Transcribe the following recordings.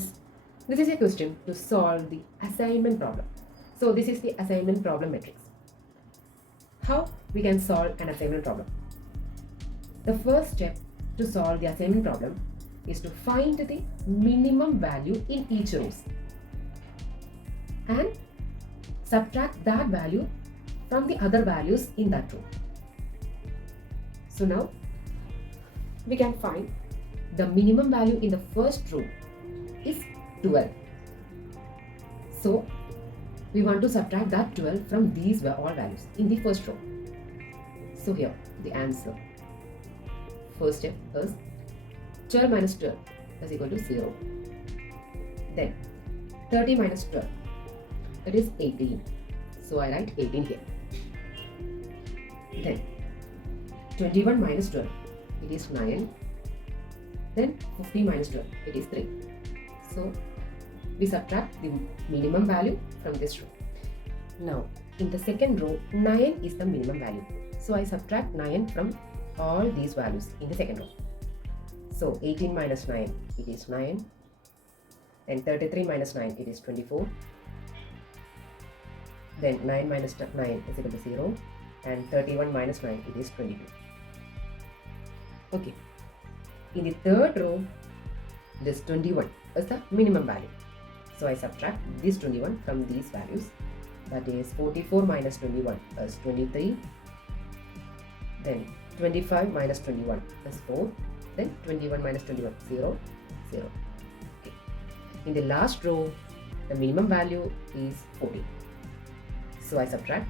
students, this is a question to solve the assignment problem. So this is the assignment problem matrix. How we can solve an assignment problem? The first step to solve the assignment problem is to find the minimum value in each rows and subtract that value from the other values in that row. So now we can find the minimum value in the first row is 12. So we want to subtract that 12 from these all values in the first row. So here the answer. First step is 12 minus 12 is equal to 0. Then 30 minus 12, that is 18. So I write 18 here. Then 21 minus 12, it is 9. Then 50 minus 12, it is 3. So we subtract the minimum value from this row. Now in the second row, 9 is the minimum value. So I subtract 9 from all these values in the second row. So 18 minus 9, it is 9. And 33 minus 9, it is 24. Then 9 minus 9 is equal to 0. And 31 minus 9, it is 22. Okay. In the third row, this 21 is the minimum value. So I subtract this 21 from these values. That is 44 minus 21 is 23. Then 25 minus 21 is 4. Then 21 minus 21, 0, 0. Okay. In the last row, the minimum value is 14. So I subtract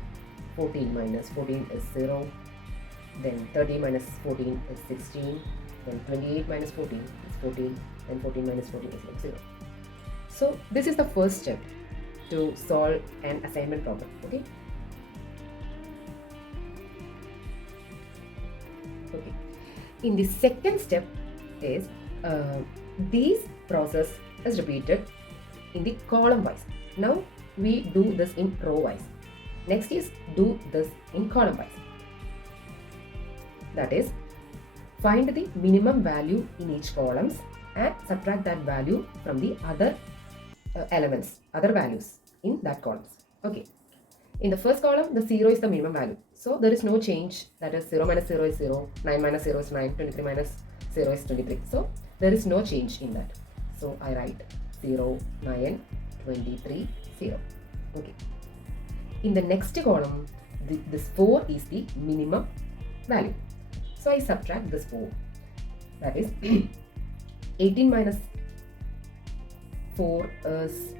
14 minus 14 is 0. Then 30 minus 14 is 16. Then 28 minus 14 is 14. Then 14 minus 14 is like 0. So this is the first step to solve an assignment problem. Okay. Okay. In the second step is this process is repeated in the column wise. Now we do this in row wise. Next is do this in column wise. That is, find the minimum value in each columns and subtract that value from the other elements, other values in that columns. Okay. In the first column, the 0 is the minimum value. So there is no change. That is 0 minus 0 is 0, 9 minus 0 is 9, 23 minus 0 is 23. So there is no change in that. So I write 0, 9, 23, 0. Okay. In the next column, this 4 is the minimum value. So I subtract this 4. That is 18 minus 4 is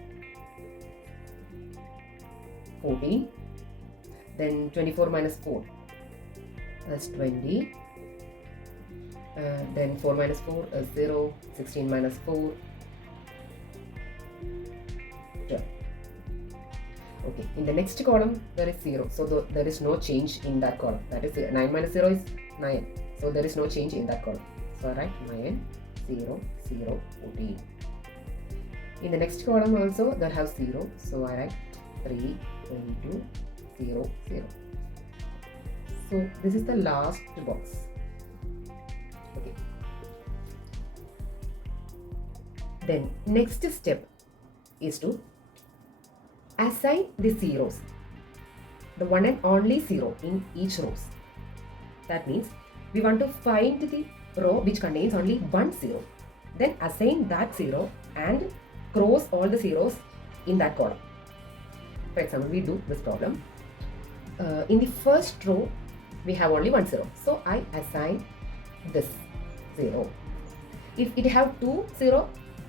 14. Then 24 minus 4 is 20. Then 4 minus 4 is 0. 16 minus 4, 12. Okay, in the next column there is 0. So there is no change in that column. That is 9 minus 0 is 9. So there is no change in that column. So I write 9, 0, 0, 14. In the next column also that has 0. So I write 3, 22, 0, 0. So this is the last box. Okay. Then next step is to assign the zeros, the one and only 0 in each rows. That means we want to find the row which contains only one 0. Then assign that 0 and cross all the zeros in that column. For example, we do this problem. In the first row, we have only one 0. So I assign this 0. If it have 2 0,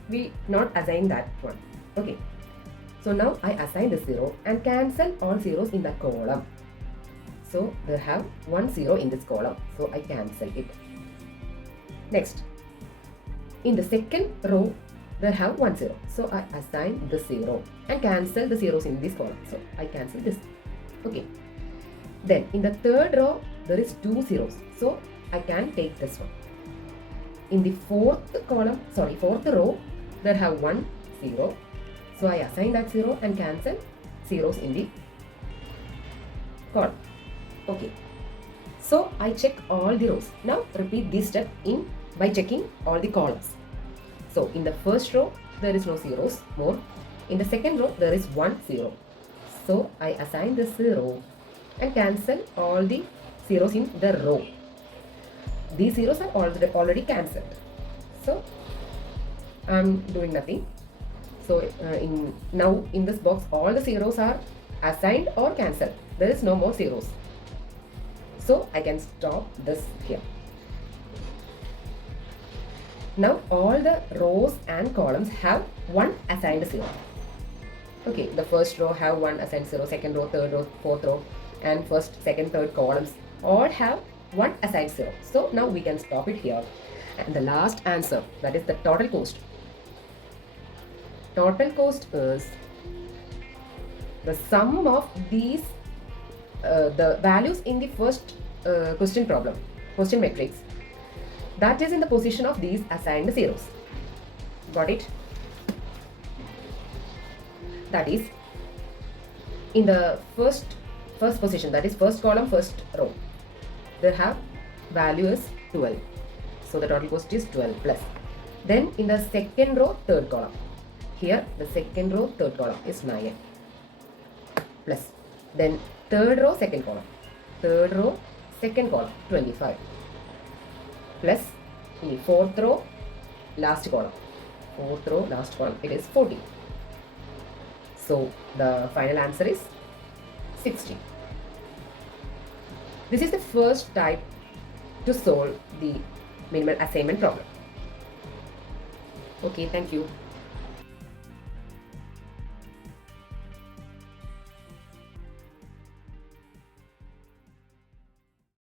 we not assign that one. Okay. So now I assign the 0 and cancel all zeros in that column. So they have 1 0 in this column. So I cancel it. Next, in the second row, they have 1 0. So I assign the 0 and cancel the zeros in this column. So I cancel this. Okay. Then in the third row, there is 2 zeros. So I can take this one. In the fourth row, they have 1 0. So I assign that 0 and cancel zeros in the column. Okay. So I check all the rows. Now repeat this step by checking all the columns. So in the first row, there is no zeros more. In the second row, there is 1 0. So I assign this 0 and cancel all the zeros in the row. These zeros are already cancelled. So I'm doing nothing. So now in this box, all the zeros are assigned or cancelled. There is no more zeros. So I can stop this here. Now all the rows and columns have one assigned zero. Okay, the first row have one assigned zero, second row, third row, fourth row, and first, second, third columns all have one assigned zero. So now we can stop it here. And the last answer, that is the total cost. Total cost is the sum of these the values in the first question matrix, that is in the position of these assigned zeros. Got it? That is in the first position, that is first column, first row, they have value is 12. So the total cost is 12 plus. Then in the second row, third column, here the second row, third column is 9 plus. Then third row, second column, third row, second column, 25 plus in the fourth row, last column, it is 40. So the final answer is 60. This is the first type to solve the minimal assignment problem. Okay, thank you.